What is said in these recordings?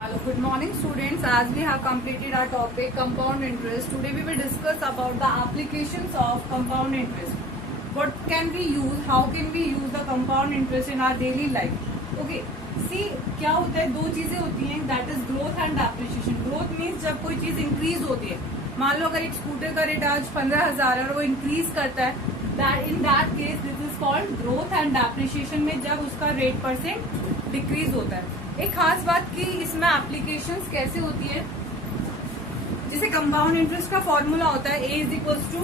Hello, good morning students. As we have completed our topic compound interest, today we will discuss about the applications of compound interest. What can we use, how can we use the compound interest in our daily life? Okay, see क्या होता है, दो चीजें होती हैं, that is growth and depreciation. Growth means जब कोई चीज increase होती है. मान लो अगर एक स्कूटर का रेट आज 15,000 और वो इंक्रीज करता है, that in that case this is called growth and depreciation में जब उसका रेट % डिक्रीज होता है. एक खास बात की इसमें एप्लीकेशंस कैसे होती है, जैसे कंपाउंड इंटरेस्ट का फॉर्मूला होता है A is equals to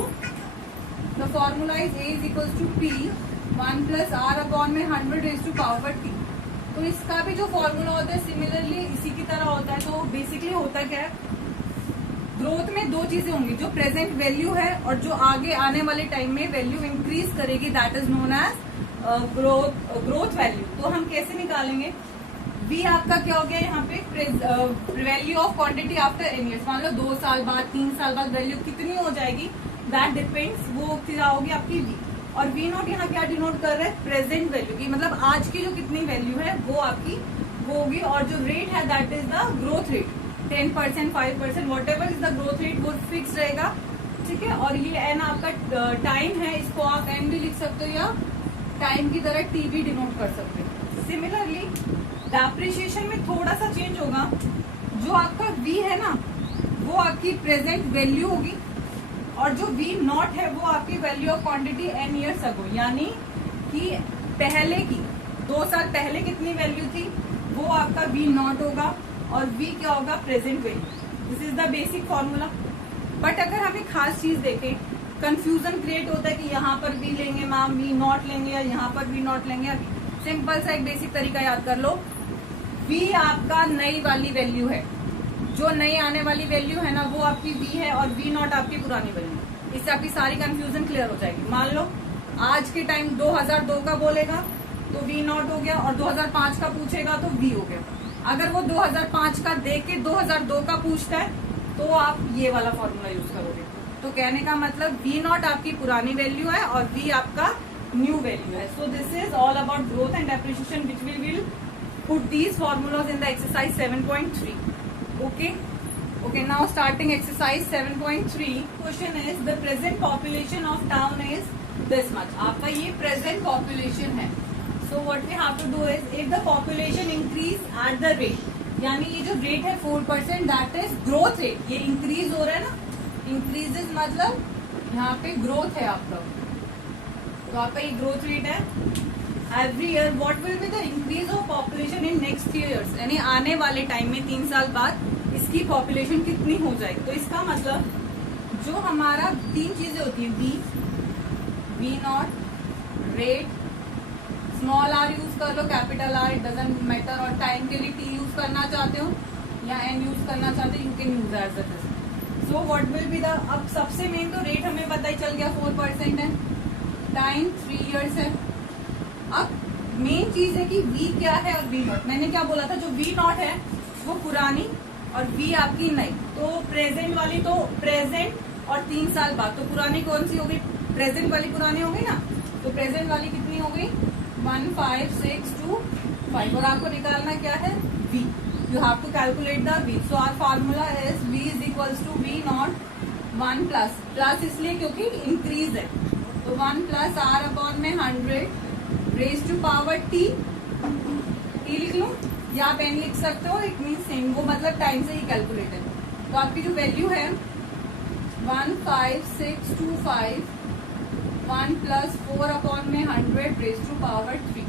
the formula is A is equals to P 1 plus R upon में 100 रेज टू पावर टी. तो इसका भी जो फॉर्मूला होता है सिमिलरली इसी की तरह होता है. तो बेसिकली होता क्या है, ग्रोथ में दो चीजें होंगी, जो प्रेजेंट वैल्यू है और जो आगे आने वाले टाइम में वैल्यू इंक्रीज करेगी, that is known as growth value. तो हम कैसे निकालेंगे, V आपका क्या हो गया यहाँ पे, value of quantity after n years. मान लो 2 साल बाद 3 साल बाद वैल्यू कितनी हो जाएगी, दैट डिपेंड्स, वो क्या होगी आपकी V. और V नॉट यहाँ क्या डिनोट कर रहा है, प्रेजेंट वैल्यू की, मतलब आज की जो कितनी वैल्यू है वो आपकी वो होगी. और जो रेट है that is the growth rate, 10% 5% what ever is the growth rate, वो फिक्स रहेगा. ठीक है. और ये एन आपका टाइम है, इसको आप एन भी लिख सकते हो या टाइम की तरह टी भी डिनोट कर सकते हो. सिमिलरली डेप्रिसिएशन में थोड़ा सा चेंज होगा, जो आपका V है ना वो आपकी प्रेजेंट वैल्यू होगी और जो V नॉट है वो आपकी value of quantity n years ago, यानी कि पहले की 2 साल पहले कितनी वैल्यू थी वो आपका V नॉट होगा और V क्या होगा, present value. This is the basic formula. But अगर हम एक खास चीज देखें, कंफ्यूजन क्रिएट होता है कि यहाँ पर V लेंगे मैम V नॉट लेंगे या यहाँ पर V नॉट लेंगे. सिंपल सा एक बेसिक तरीका याद कर लो, V आपका नई वाली वैल्यू है, जो नई आने वाली वैल्यू है ना वो आपकी V है और V नॉट आपकी पुरानी वैल्यू. इससे आपकी सारी कंफ्यूजन क्लियर हो जाएगी. मान लो आज के टाइम 2002 का बोलेगा तो V नॉट हो गया और 2005 का पूछेगा तो V हो गया. अगर वो 2005 का दे के 2002 का पूछता है तो आप ये वाला फॉर्मूला यूज करोगे. तो कहने का मतलब V नॉट आपकी पुरानी वैल्यू है और V आपका न्यू वैल्यू है. So this is all about growth and depreciation which we will put these formulas in the exercise 7.3. Okay, now starting exercise 7.3. Question is the present population of town is this much. आपका ये present population है. So what we have to do is, if the population increase at the rate, यानी ये जो rate है 4%, that is growth rate. ये increase हो रहा है ना, increases मतलब यहाँ पे growth है आपका, तो आपका ये growth rate है. Every year what will be the increase of population in next 3 years, यानी आने वाले टाइम में 3 साल बाद इसकी पॉपुलेशन कितनी हो जाएगी. तो इसका मतलब जो हमारा 3 चीजें होती हैं, V naught, rate, small R use कर लो, capital R, it doesn't matter. और टाइम के लिए T यूज करना चाहते हो या N यूज करना चाहते हो, you can use as it is. So what will be the, अब सबसे मेन तो रेट हमें पता ही चल गया 4% है, टाइम 3 years है. अब मेन चीज है कि V क्या है और V नॉट. मैंने क्या बोला था, जो V नॉट है वो पुरानी और V आपकी नई. तो प्रेजेंट वाली तो प्रेजेंट और 3 साल बाद, तो पुरानी कौन सी हो गई, प्रेजेंट वाली पुरानी हो गई ना. तो प्रेजेंट वाली कितनी हो गई, 1 5 6 2 5. और आपको निकालना क्या है, V. You have to calculate the V. So our formula is V is equals to V naught 1 plus इसलिए क्योंकि इंक्रीज है, तो 1 प्लस आर अपॉन में 100 रेज टू पावर टी लिख लो या आप एन लिख सकते हो. इट मीन सेम, वो मतलब टाइम से ही कैलकुलेट है. तो आपकी जो वैल्यू है 15625 1 प्लस 4 अपॉन में 100 रेज टू पावर 3.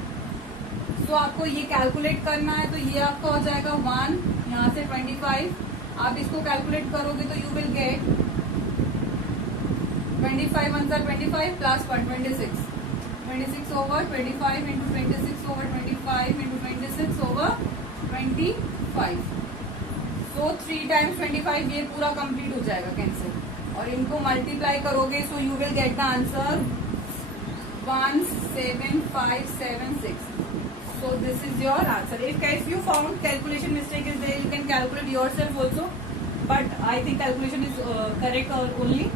तो आपको ये कैलकुलेट करना है, तो ये आपका हो जाएगा 1 यहाँ से 25. आप इसको कैलकुलेट करोगे तो you will gate 25 1 25 plus 126 26 over 25 into 26 over 25 into 26 over 25. So 3 times 25, ये पूरा कंप्लीट हो जाएगा कैंसिल. और इनको मल्टीप्लाई करोगे so you will get the answer 17576. So this is your answer. If you found calculation mistake is there, you can calculate yourself also. But I think calculation is correct only.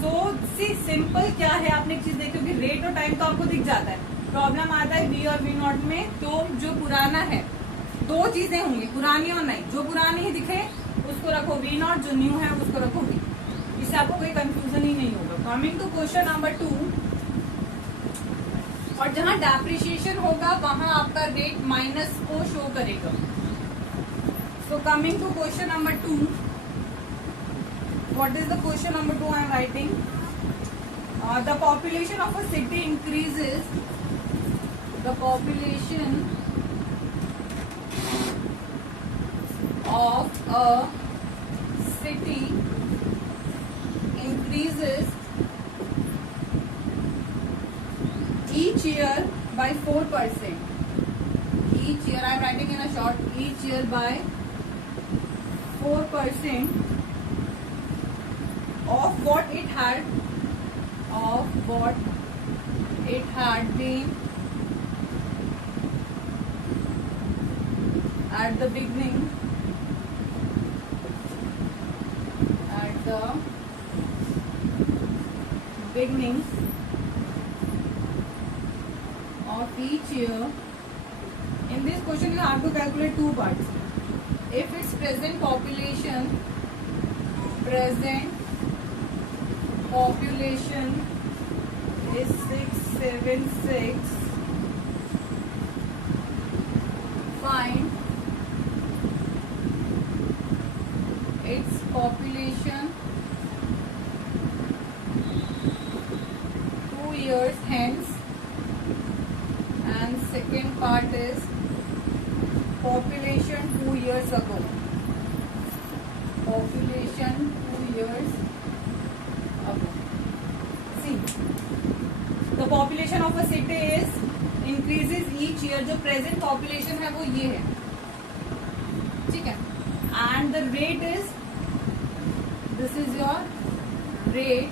So see simple क्या है, आपने एक चीज देखी होगी, rate और time तो आपको दिख जाता है. प्रॉब्लम आता है V और V नॉट में, तो जो पुराना है दो चीजें होंगी, पुरानी और नई। जो पुरानी ही दिखे उसको रखो वी नॉट, जो न्यू है उसको रखो वी। इससे आपको कोई कंफ्यूजन ही नहीं होगा। कमिंग टू क्वेश्चन नंबर 2, और जहां डेप्रिसिएशन होगा वहां आपका रेट माइनस को शो करेगा। So coming to question number 2, what is the question number 2 I am writing? The population of a city increases, the population of a city increases each year by 4%. Each year, I am writing in a short, each year by 4% of what it had been at the beginning of each year. In this question you have to calculate two parts. If its present population is 676, find its population 2 years hence, and second part is population 2 years ago. Population 2 years ago. See, the population of a city is increases each year. जो present population है वो ये है, ठीक है, and the rate is, this is your rate,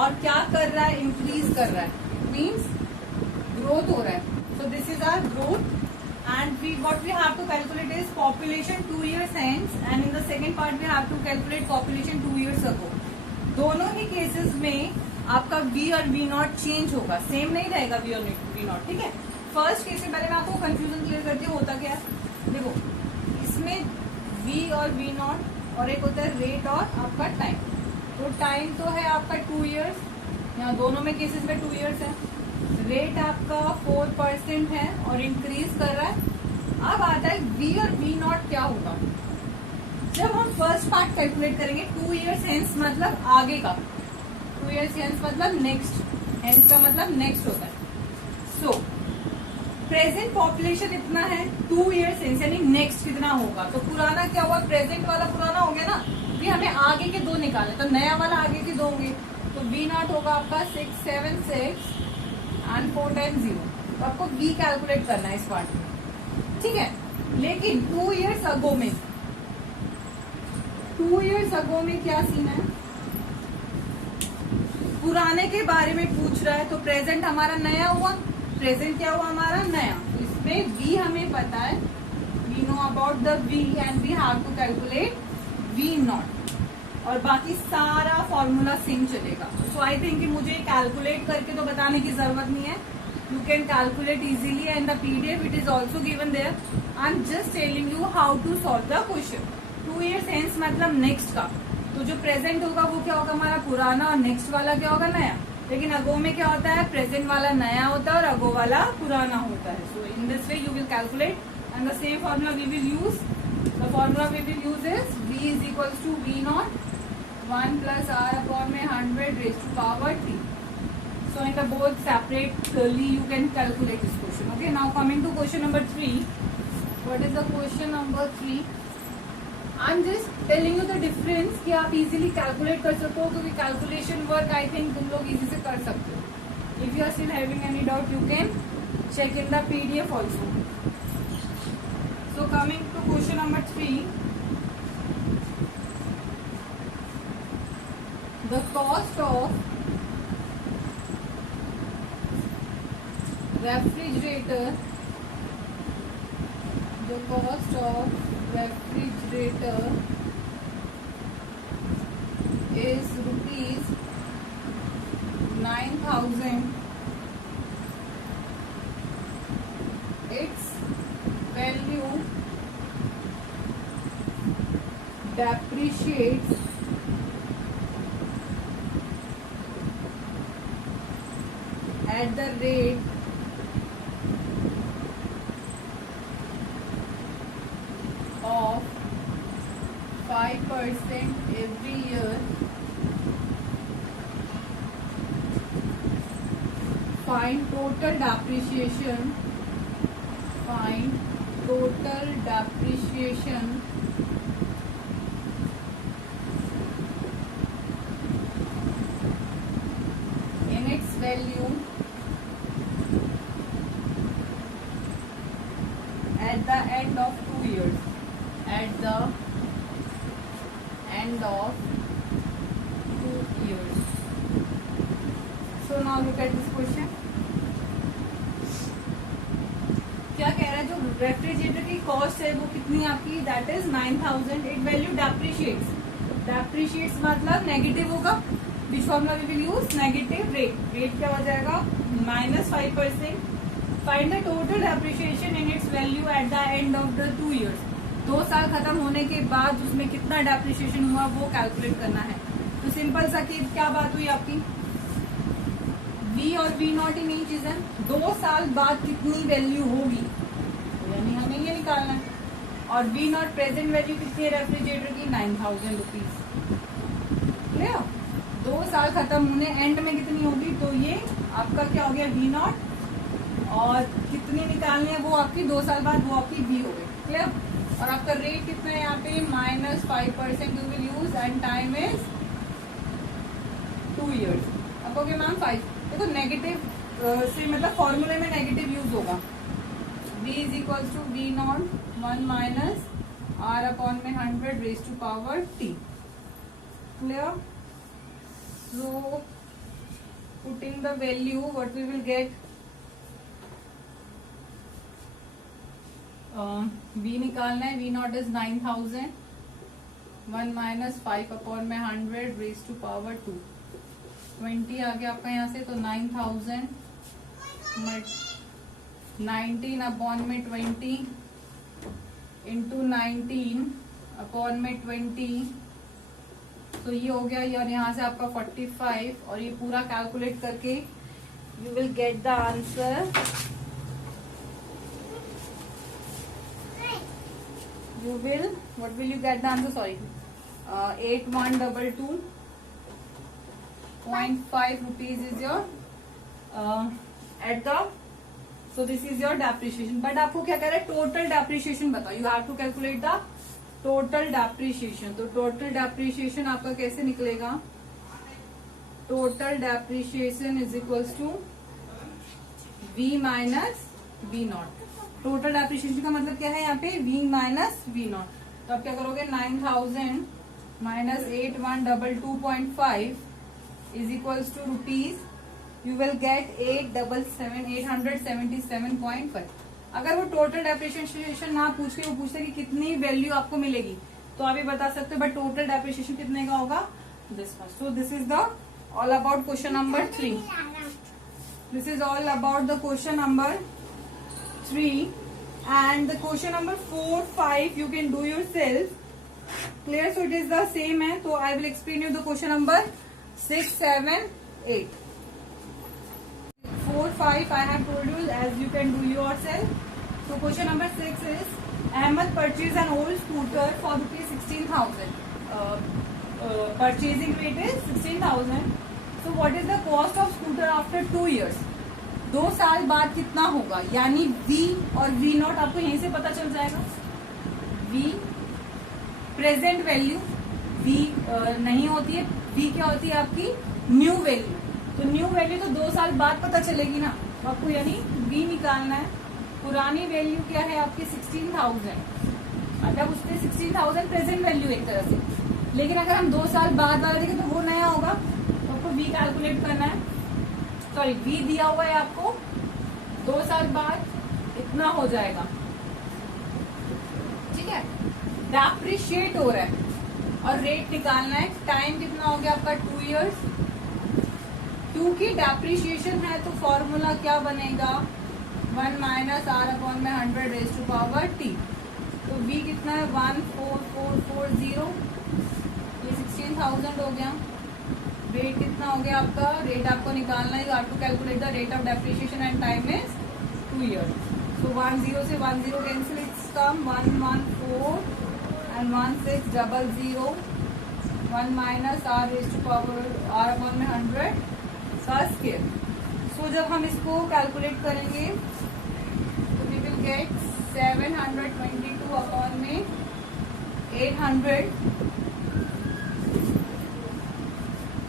और क्या कर रहा है, इंक्रीज कर रहा है, इट मीन्स ग्रोथ हो रहा है. So this is our growth, and we what we have to calculate is population 2 years hence, and in the second part we have to calculate population 2 years ago. दोनों ही cases में आपका we और we not change होगा, same नहीं रहेगा we और we not, ठीक है. फर्स्ट केस में पहले मैं आपको कंफ्यूजन क्लियर करती हूँ होता क्या है. देखो, इसमें वी और वी नॉट और एक होता है रेट और आपका टाइम. तो टाइम तो है आपका 2 years, यहाँ दोनों में केसेस में 2 years है. रेट आपका 4% है और इंक्रीज कर रहा है. अब आता है वी और वी नॉट क्या होगा. जब हम फर्स्ट पार्ट कैलकुलेट करेंगे 2 years हेंस मतलब आगे का, 2 years हेंस मतलब नेक्स्ट, हेंस का मतलब नेक्स्ट होता है. सो प्रेजेंट पॉपुलेशन इतना है, 2 years हेंस यानी नेक्स्ट कितना होगा. तो पुराना क्या हुआ, प्रेजेंट वाला पुराना हो गया ना, भी हमें आगे के दो निकाले, तो नया वाला आगे के दो होंगे. तो वी नॉट होगा आपका 676 एंड 4 times 0. तो आपको वी कैलकुलेट करना है इस पार्ट में, ठीक है. लेकिन 2 years अगो में, 2 years अगो में क्या सीन है, पुराने के बारे में पूछ रहा है. तो प्रेजेंट हमारा नया हुआ, प्रेजेंट क्या हुआ हमारा नया. तो इसमें वी हमें पता है, we know about the V and we have to calculate V naught, और बाकी सारा फॉर्मूला सेम चलेगा. सो आई थिंक कि मुझे कैलकुलेट करके तो बताने की जरूरत नहीं है. You can calculate easily and the PDF it is also given there. I am just telling you how to solve the question. 2 years hence मतलब नेक्स्ट का, तो जो प्रेजेंट होगा वो क्या होगा हमारा पुराना, और नेक्स्ट वाला क्या होगा नया. लेकिन अगो में क्या होता है, प्रेजेंट वाला नया होता है और अगो वाला पुराना होता है. So in this way you will calculate, and the same formula we will use. The formula we will use is v is equals to V naught 1 plus r upon में 100 raised to power 3. So in the both separately you can calculate this question. Okay, now coming to question number 3. What is the question number 3? I'm just telling you the difference कि आप easily calculate कर सकते हो, क्योंकि calculation work I think तुम लोग easy से कर सकते हो. If you are still having any doubt, you can check in the PDF also. So coming to question number 3. The cost of refrigerator is rupees 9,000. Its value depreciates at the rate of 5% every year, find total depreciation in its value at the end of 2 years. At the end of 2 years. So now look at this question. क्या कह रहा है, जो refrigerator की cost है वो कितनी आपकी, that is 9000. It value depreciates मतलब नेगेटिव होगा. Which formula we will use, negative rate क्या हो जाएगा, -5%. Find the total depreciation in its value at the end of the 2 years. 2 साल खत्म होने के बाद उसमें कितना डेप्रिशिएशन हुआ वो कैलकुलेट करना है. तो सिंपल सा कि क्या बात हुई आपकी, V और V0 ही मेन चीज है. 2 साल बाद कितनी वैल्यू होगी यानी हमें ये निकालना है. और V0 प्रेजेंट वैल्यू कितनी है रेफ्रिजरेटर की, 9000 रुपीज. क्लियर. 2 साल खत्म होने एंड में कितनी होगी, तो ये आपका क्या हो गया V0, और कितनी निकालनी है वो आपकी 2 साल बाद, वो आपकी V हो गई. क्लियर. और आपका रेट कितना है यहाँ पे, -5% you will use and time is 2 years. अब हो गया मैम 5. देखो नेगेटिव से मतलब फॉर्मूले में नेगेटिव यूज होगा. V is equal to V0 1 minus R upon में 100 raise to power T. Clear. So putting the value what we will get, V निकालना है. V0 is 9000. 1 माइनस 5 अपॉन में 100 रेज टू पावर 2. 20 आ गया आपका यहाँ से. तो 9000 19 अपॉन में 20 इंटू 19 अपॉन में 20. तो ये हो गया. और यहाँ से आपका 45. और ये पूरा कैलकुलेट करके you will get the answer. You will, what will you get the answer, sorry, 8122.5 rupees is your at the, so this is your depreciation. But आपको क्या कह रहा है, टोटल डेप्रिशिएशन बताओ. You have to calculate the total depreciation. तो total depreciation आपका कैसे निकलेगा, total depreciation is equals to V minus V0. Total depreciation का मतलब क्या है यहाँ पे, V माइनस V0. तो आप क्या करोगे, 9000 minus 8122.5 is equals to rupees. You will get 877.5. अगर वो टोटल डेप्रिशिएशन ना पूछ के वो पूछते कि कितनी वैल्यू आपको मिलेगी तो आप ये बता सकते हो. बट टोटल डेप्रिशिएशन कितने का होगा, this much. So this is the all about question number 3. This is all about the question number 3. And the question number 4, 5 you can do yourself. Clear. So it is the same hai. So I will explain you the question number 6, 7, 8. 4, 5 I have told you as you can do yourself. So question number 6 is Ahmed purchased an old scooter for rupees 16,000. Purchasing rate is 16,000. So what is the cost of scooter after 2 years? 2 साल बाद कितना होगा, यानी V और V0 आपको यहीं से पता चल जाएगा. V प्रेजेंट वैल्यू, V नहीं होती है, V क्या होती है आपकी न्यू वैल्यू. तो न्यू वैल्यू तो 2 साल बाद पता चलेगी ना. तो आपको यानी V निकालना है. पुरानी वैल्यू क्या है आपकी 16,000. मतलब उसमें 16,000 प्रेजेंट वैल्यू एक तरह से. लेकिन अगर हम 2 साल बाद वाला देखें तो वो नया होगा. तो आपको V कैलकुलेट करना है. सॉरी, V दिया हुआ है आपको 2 साल बाद इतना हो जाएगा. ठीक है. डेप्रिशिएट हो रहा है और रेट निकालना है. टाइम कितना हो गया आपका 2 years. 2 की डेप्रिशिएशन है तो फॉर्मूला क्या बनेगा, 1 माइनस R अपॉन में 100 रेज टू पावर T. तो V कितना है 14440 1000 हो गया। रेट कितना हो गया आपका? रेट आपको निकालना है, you have to calculate the rate of depreciation and time is 2 years। सो 10 से 10 cancel, it's come 114 and 1600, 1 minus r raised to power r upon में 100 का स्केयर। सो जब हम इसको कैलकुलेट करेंगे तो वी विल गेट 722 अपॉन में 800।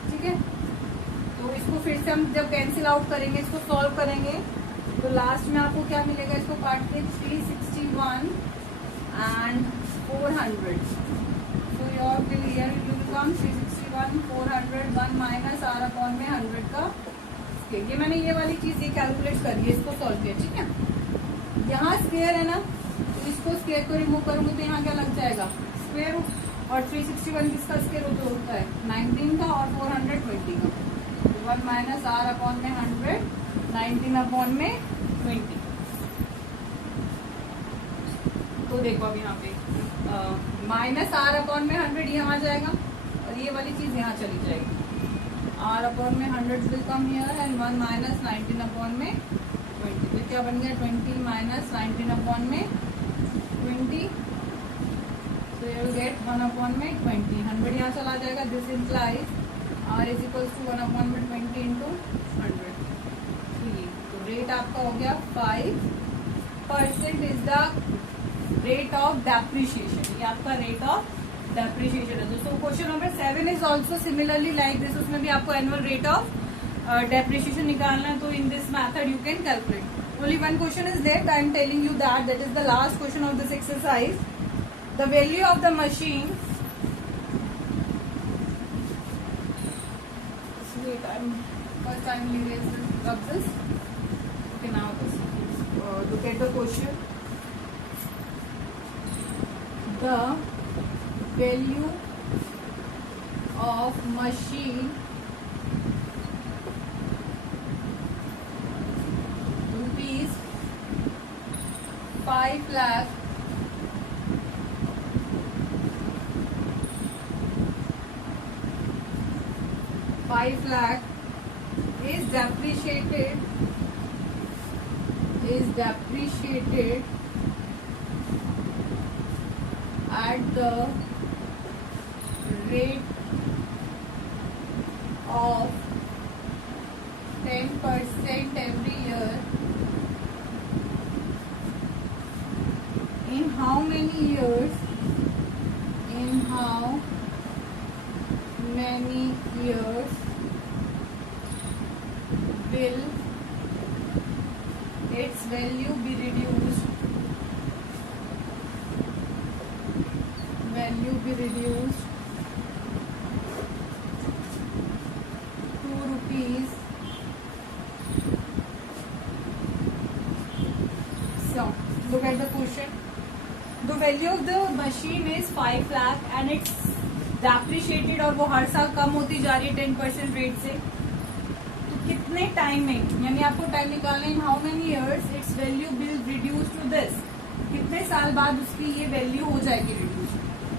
ठीक है, तो इसको फिर से हम जब कैंसिल आउट करेंगे, इसको सॉल्व करेंगे, तो लास्ट में आपको क्या मिलेगा? इसको काट के 361 and 400। So your will hear it will come 361 400 1 minus r upon में 100 का स्केयर। ये मैंने ये वाली चीज ये कैलकुलेट करी है, इसको सॉल्व किया। ठीक है, यहाँ स्केयर है ना, तो इसको स्केयर को रिमूव करूंगी तो यहाँ क्या लग जाएगा? Square root. और 361 किसका स्केयर रूट होता है? 19 का, और 400 20 का। 1 माइनस r अपॉन में 100, 19 अपॉन में 20। तो देखो अब यहाँ पे माइनस r अपॉन में 100 यहाँ आ जाएगा, और ये वाली चीज यहाँ चली जाएगी। r अपॉन में 100 will come here and 1 minus 19 upon में 20। तो क्या बन गया? 20 माइनस 19 अपॉन में 20। So you will get 1 upon में 20, 100 यहाँ चला जाएगा। This implies r is equals to 1 upon में 20 into 100। तो रेट आपका हो गया 5% is the rate of depreciation. ये आपका रेट ऑफ डेप्रिशिएशन है दोस्तों। Question number 7 is also similarly like this. उसमें भी आपको एनुअल रेट ऑफ डेप्रिशिएशन निकालना है, तो in this method you can calculate. Only one question is there, I am telling you that is the last question of this exercise. The value of the machine. Wait, first time erase up this. Okay, now this. Look at the question. The value of machine rupees 5 lakh is depreciated at the rate of 10% every year. In how many years? Will its value be reduced to rupees? So look at the question. The value of the machine is 5 lakh and it's depreciated, और वो हर साल कम होती जा रही है 10% rate से। कितने time में, यानी आपको टाइम निकालना है, how many years its value will reduce to this, कितने साल बाद उसकी ये वैल्यू हो जाएगी रिड्यूस।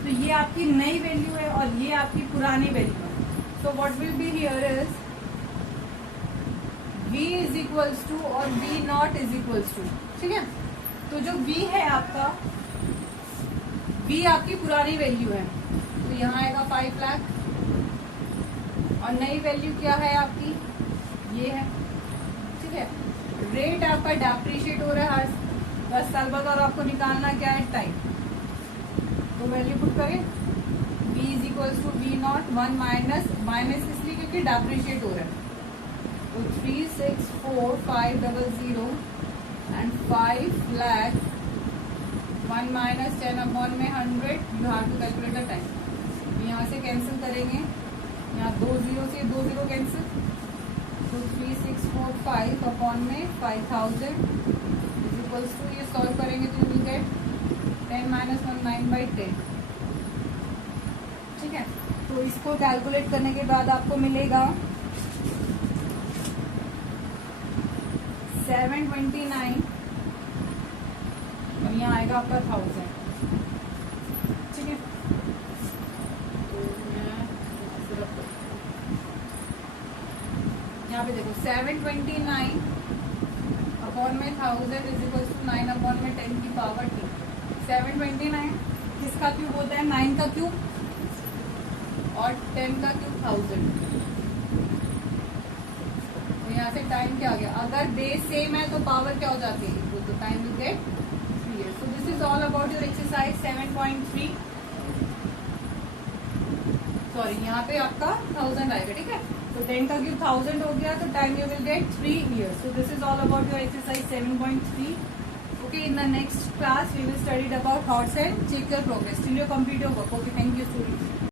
तो ये आपकी नई वैल्यू है और ये आपकी पुरानी वैल्यू है। So what will be here is v is equals to और v naught is equals to. ठीक है, तो जो v है आपका, v आपकी पुरानी वैल्यू है, तो यहाँ आएगा 5 लाख, और नई वैल्यू क्या है आपकी? ये है। ठीक है, रेट आपका डेप्रिशिएट हो रहा है हर 10 साल बाद, और आपको निकालना क्या है? टाइम। तो वैल्यू पुट करें, v is equals to v naught 1 minus इसलिए क्योंकि डेप्रिशिएट हो रहा है। तो 364,500 एंड 5 लाख 1 माइनस 10 अपॉन में 100। You have to calculate the time. यहाँ से कैंसिल करेंगे, यहाँ 2 0 से 2 0 कैंसिल, तो 3645 अपॉन में 5000 इज इक्वल्स टू, ये सॉल्व करेंगे तो यू विल गेट 10 माइनस 19/10। ठीक है, तो इसको कैलकुलेट करने के बाद आपको मिलेगा 729, और यहाँ आएगा आपका 1000। ठीक है, तो मैं 729 अपॉन में 1000 इज इक्वल टू 9 अपॉन में 10 की पावर t। 729 किसका क्यूब होता है? 9 का क्यूब और 10 का क्यूब 1000। तो यहाँ से टाइम क्या आ गया? अगर बेस सेम है तो पावर क्या हो जाती है? इक्वल तो time will get 3 years। So this is all about your exercise 7.3। Sorry, यहाँ पे आपका 1000 आएगा, ठीक है। तो 10 का क्यूब 1000 हो गया, तो time you will gate 3 years। So this is all about your exercise 7.3। Okay, in the next class we will study about thoughts and check your progress till you complete your work. Okay, thank you students.